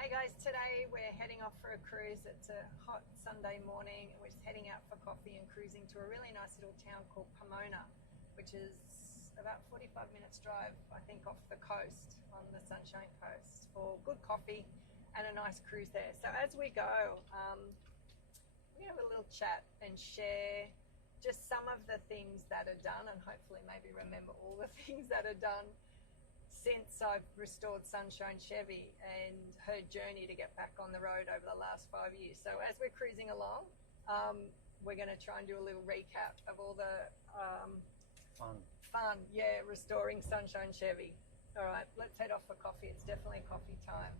Hey guys, today we're heading off for a cruise. It's a hot Sunday morning and we're just heading out for coffee and cruising to a really nice little town called Pomona, which is about 45 minutes drive, I think, off the coast on the Sunshine Coast for good coffee and a nice cruise there. So as we go, we have a little chat and share just some of the things that are done and hopefully maybe remember all the things that are done since I've restored Sunshine Chevy and her journey to get back on the road over the last 5 years. So as we're cruising along, we're going to try and do a little recap of all the fun, restoring Sunshine Chevy. All right, let's head off for coffee. It's definitely coffee time.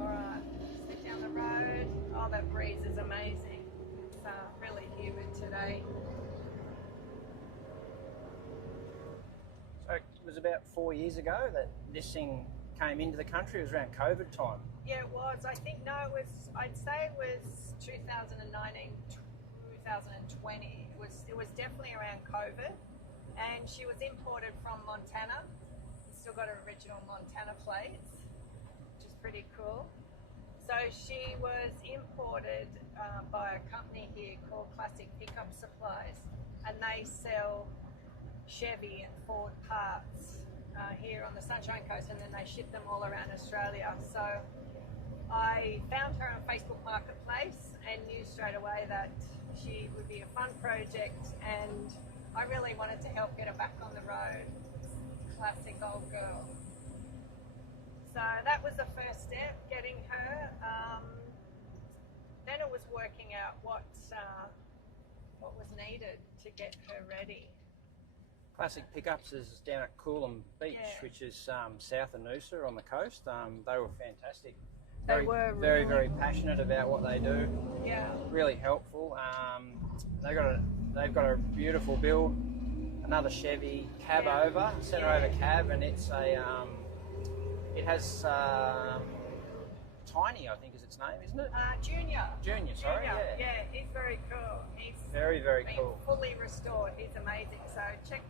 All right, sit down the road. Oh, that breeze is amazing. Really humid today. So it was about 4 years ago that this thing came into the country. It was around COVID time. Yeah, it was. I think, no, I'd say it was 2019, 2020. It was definitely around COVID. And she was imported from Montana. Still got her original Montana plates, which is pretty cool. So she was imported by a company here called Classic Pickup Supplies, and they sell Chevy and Ford parts here on the Sunshine Coast, and then they ship them all around Australia. So I found her on Facebook Marketplace and knew straight away that she would be a fun project, and I really wanted to help get her back on the road. Classic old girl. So that was the first step, getting her. Then it was working out what was needed to get her ready. Classic Pickups is down at Coolum Beach, which is south of Noosa on the coast. They were fantastic. They were very, very passionate about what they do. Yeah. Really helpful. They've got a beautiful build. Another Chevy cab over, centre over cab, and it's a it has Tiny, I think is its name, isn't it? Junior. Junior, sorry. Junior. Yeah, he's very cool. He's very, very cool. Fully restored. He's amazing. So check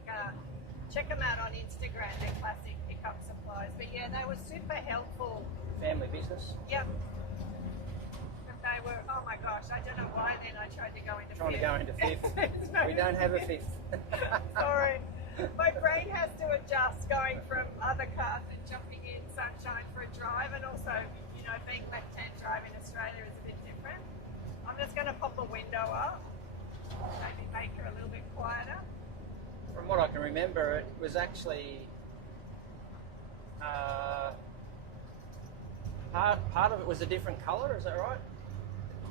them out on Instagram. They're Classic Pickup Supplies. But yeah, they were super helpful. Family business. Yep. They were. Oh my gosh! I don't know why. Then I tried to go into fifth. We don't have a fifth. Sorry. My brain has to adjust going from other cars and jumping in Sunshine for a drive, and also, being left-hand drive in Australia is a bit different. I'm just going to pop a window up, maybe make her a little bit quieter. From what I can remember, it was actually part of it was a different colour. Is that right?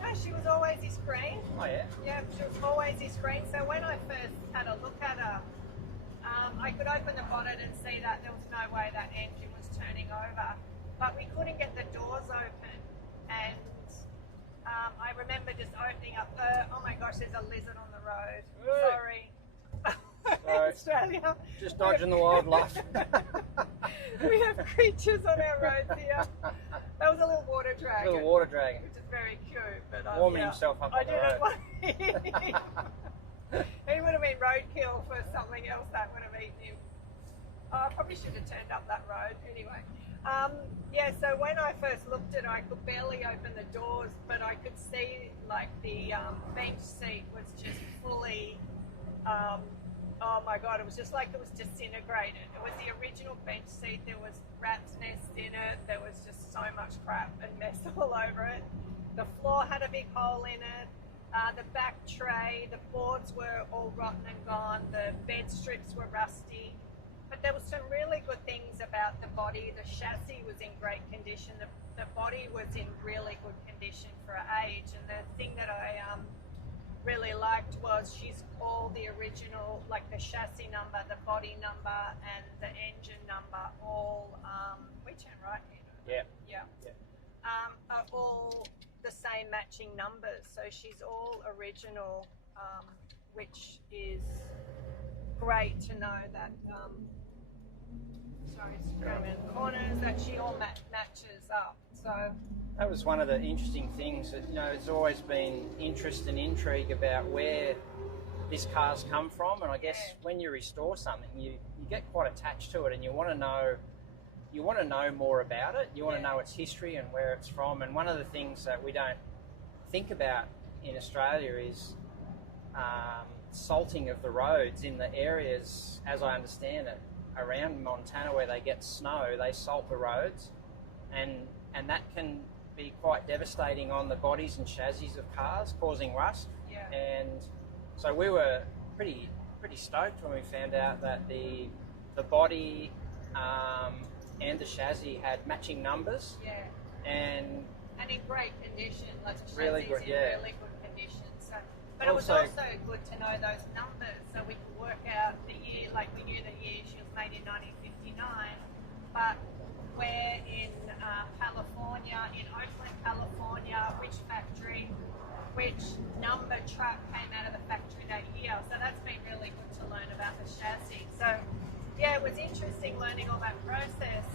No, she was always this green. Oh yeah. Yeah, she was always this green. So when I first had a look at her, I could open the bonnet and see that there was no way that engine was turning over, but we couldn't get the doors open, and I remember just opening up oh my gosh, there's a lizard on the road. Sorry. Australia. Just dodging the wildlife. We have creatures on our roads here. That was a little water dragon. Which is very cute, but warming himself up on the road. He would have been roadkill for something else that would have eaten him. Oh, I probably should have turned up that road. Anyway, so when I first looked at it, I could barely open the doors, but I could see like the bench seat was just fully, oh my God, it was just like it was disintegrated. It was the original bench seat. There was rat's nests in it. There was just so much crap and mess all over it. The floor had a big hole in it. The back tray, the boards were all rotten and gone. The bed strips were rusty. But there was some really good things about the body. The chassis was in great condition. The body was in really good condition for her age. And the thing that I really liked was she's all the original, like the chassis number, the body number, and the engine number, all, we turn right here. Yeah. Are all the same matching numbers, so she's all original, which is great to know that. Sorry, it's going around the corners, that she all matches up. So that was one of the interesting things that, there's always been interest and intrigue about where this car's come from. And I guess when you restore something, you get quite attached to it, and you want to know more about it. You want to know its history and where it's from. And one of the things that we don't think about in Australia is salting of the roads in the areas, as I understand it, around Montana where they get snow. They salt the roads, and that can be quite devastating on the bodies and chassis of cars, causing rust. And so we were pretty stoked when we found out that the body and the chassis had matching numbers. And in great condition, like the chassis really good, in really good condition. So, but it was also good to know those numbers, so we could work out the year. Like we knew the year she was made in 1959, but where in California, in Oakland, California, which factory, which number truck came out of the factory that year. So that's been really good to learn about the chassis. So yeah, it was interesting learning all that process.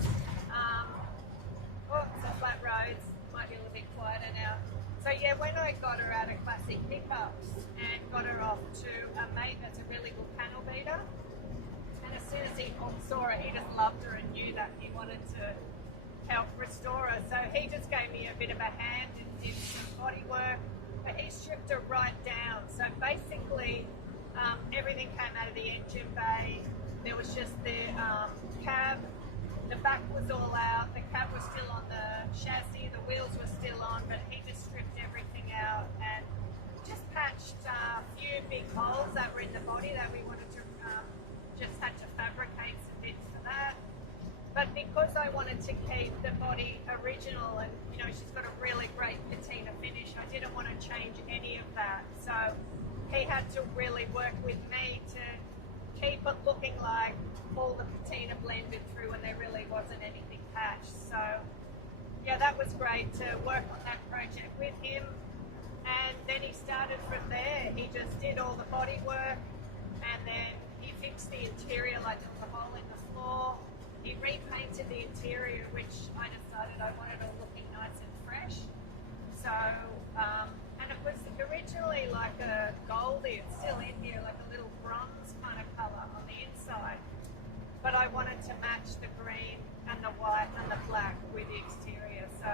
So flat roads, might be a little bit quieter now. So yeah, when I got her out of classic pickups and got her off to a mate that's a really good panel beater, and as soon as he saw her, he just loved her and knew that he wanted to help restore her. So he just gave me a bit of a hand and did some body work, but he stripped her right down. So basically, everything came out of the engine bay. There was just the cab. The back was all out, the cab was still on the chassis, the wheels were still on, but he just stripped everything out and just patched a few big holes that were in the body that we wanted to, just had to fabricate some bits for that. But because I wanted to keep the body original and, you know, she's got a really great patina finish, I didn't want to change any of that. So he had to really work with me to keep it looking like all the patina blended through and there really wasn't anything patched. So yeah, that was great to work on that project with him. And then he started from there. He just did all the body work, and then he fixed the interior, like there was a hole in the floor. He repainted the interior, which I decided I wanted it looking nice and fresh. So, and it was originally like a goldy, it's still in here, like a little bronze kind of colour on the inside. But I wanted to match the green and the white and the black with the exterior. So,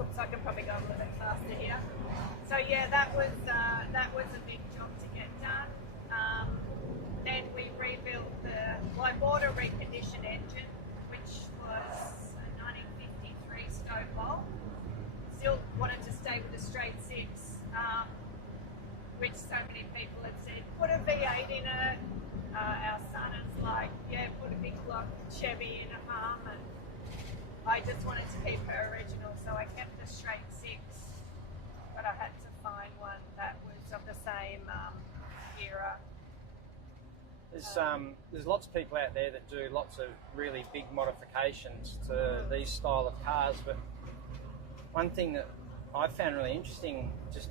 oops, I can probably go a little bit faster here. So yeah, that was a big job to get done. Then we rebuilt I bought a reconditioned engine, which was a 1953 stove bolt. Still wanted to stay with a straight six, which so many people have said, put a V8 in it. Our son is like, yeah, put a big block Chevy in a hum, and I just wanted to keep her original, so I kept a straight six, but I had to find one that was of the same era. There's lots of people out there that do lots of really big modifications to these style of cars, but one thing that I've found really interesting just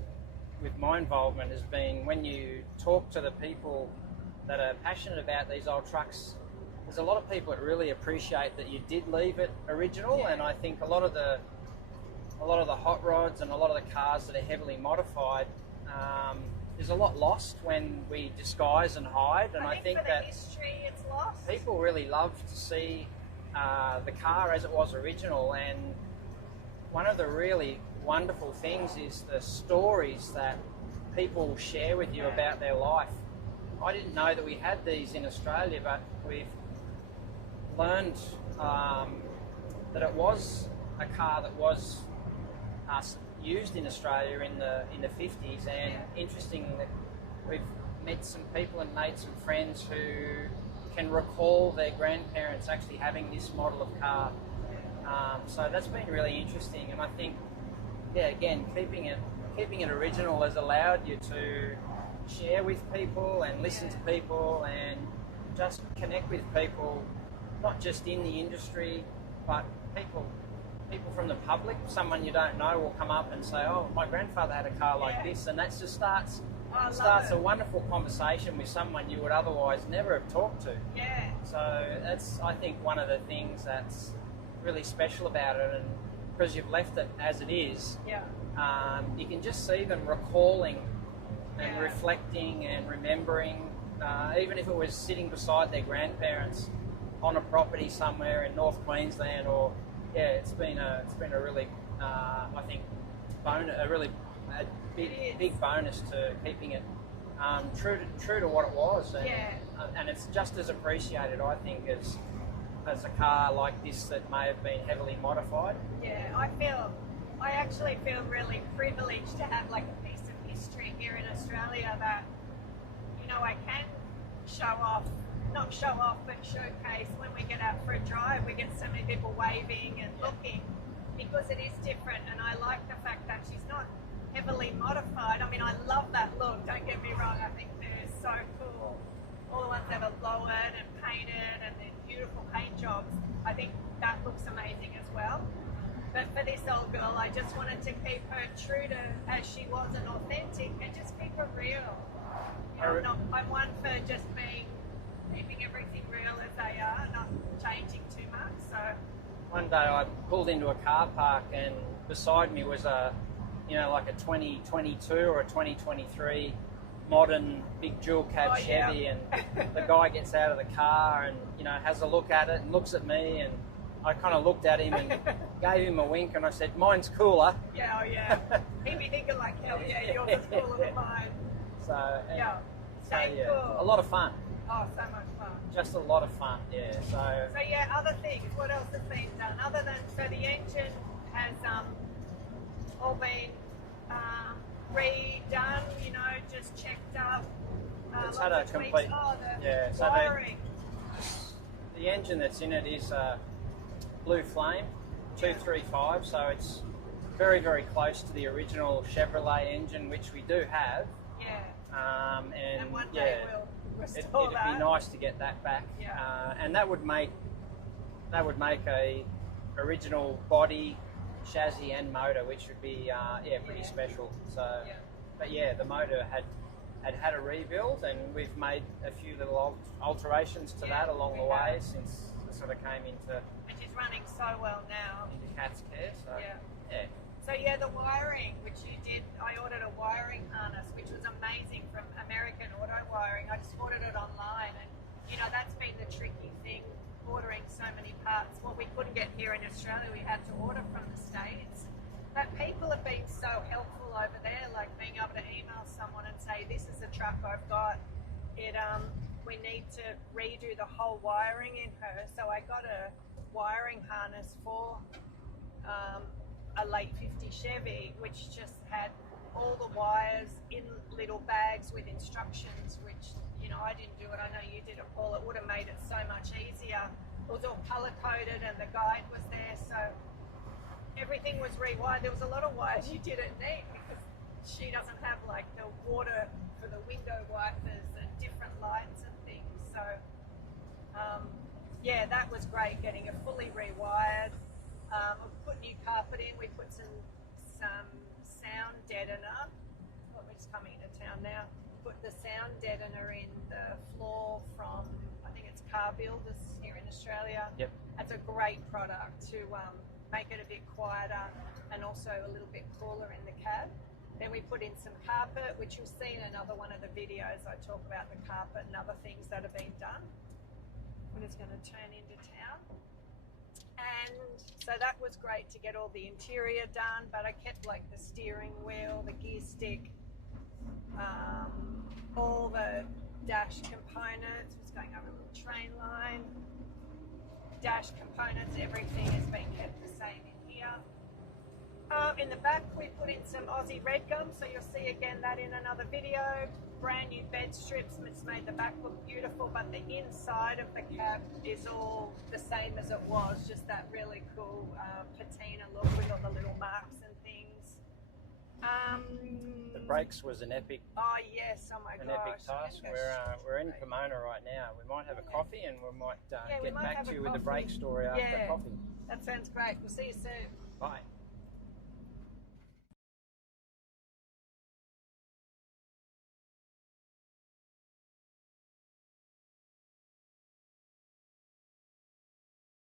with my involvement has been when you talk to the people that are passionate about these old trucks, there's a lot of people that really appreciate that you did leave it original. And I think a lot of the hot rods and a lot of the cars that are heavily modified, there's a lot lost when we disguise and hide. And I think for that the history, it's lost. People really love to see the car as it was original. And one of the really wonderful things is the stories that people share with you about their life. I didn't know that we had these in Australia, but we've learned that it was a car that was used in Australia in the 50s, and interesting that we've met some people and made some friends who can recall their grandparents actually having this model of car. So that's been really interesting, and I think, yeah, again, keeping it original has allowed you to share with people and listen to people and just connect with people, not just in the industry, but people from the public. Someone you don't know will come up and say, oh, my grandfather had a car like this, and that just starts a wonderful conversation with someone you would otherwise never have talked to. Yeah. So that's, I think, one of the things that's really special about it, and because you've left it as it is, you can just see them recalling and Yeah. reflecting and remembering, even if it was sitting beside their grandparents on a property somewhere in North Queensland, or it's been a really I think a big bonus to keeping it true to what it was, and, Yeah. And it's just as appreciated, I think, as a car like this that may have been heavily modified. Yeah, I actually feel really privileged to have like a piece of history here in Australia that, you know, I can not show off, but showcase when we get out for a drive. We get so many people waving and looking because it is different, and I like the fact that she's not heavily modified. I mean, I love that look, don't get me wrong, I think they're so cool. All the ones that are lowered and painted and they're beautiful paint jobs, I think that looks amazing as well. But for this old girl, I just wanted to keep her true to as she was and authentic, and just keep her real. You know, I'm one for just keeping everything real as they are, not changing too much. So one day I pulled into a car park, and beside me was like a 2022 or a 2023 modern big dual cab Chevy, and the guy gets out of the car and has a look at it and looks at me, and I kind of looked at him and gave him a wink, and I said, "Mine's cooler." Yeah, oh yeah. He'd be thinking like, "Hell yeah, yours is cooler than mine." So Cool. a lot of fun. Oh, so much fun. Just a lot of fun, yeah. So yeah, other things. What else has been done other than the engine has all been redone? Just checked up. It's had a complete So wiring. The engine that's in it is Blue Flame 235, so it's very, very close to the original Chevrolet engine, which we do have. Yeah. And one day we'll restore it'd that. be nice to get that back. Yeah. And that would make a original body, chassis, and motor, which would be pretty special. So, but the motor had a rebuild, and we've made a few little alterations to that along the way since it sort of came into. And she's running so well now. Into Cath's care. So So the wiring, which you did, I ordered a wiring harness, which was amazing from American Auto Wiring. I just ordered it online, and that's been the tricky thing, ordering so many parts. What we couldn't get here in Australia, we had to order from the States. But people have been so helpful over there, like being able to email someone and say, "This is the truck I've got. We need to redo the whole wiring in her." So I got a wiring harness for a late 50 Chevy, which just had all the wires in little bags with instructions, which I didn't do it. I know you did it, Paul. It would have made it so much easier. It was all color coded, and the guide was there, so everything was rewired. There was a lot of wires you didn't need because she doesn't have like the water for the window wipers and different lights and things. So that was great, getting it fully rewired. We put new carpet in. We put some sound deadener. Well, we're just coming into town now. Put the sound deadener in the floor from, I think it's Car Builders here in Australia. Yep. That's a great product to make it a bit quieter and also a little bit cooler in the cab. Then we put in some carpet, which you'll see in another one of the videos. I talk about the carpet and other things that have been done. We're just going to turn into town. And so that was great to get all the interior done, but I kept like the steering wheel, the gear stick, all the dash components. Was going over a little train line. Dash components, everything has been kept the same in here. In the back we put in some Aussie red gum, so you'll see again that in another video. Brand new bed strips, it's made the back look beautiful, but the inside of the cab is all the same as it was, just that really cool patina look with all the little marks and things. The brakes was an epic. Oh yes! Oh my gosh! Epic task. We're in Pomona right now. We might have a coffee, and we might get back to you with the brake story after coffee. That sounds great. We'll see you soon. Bye.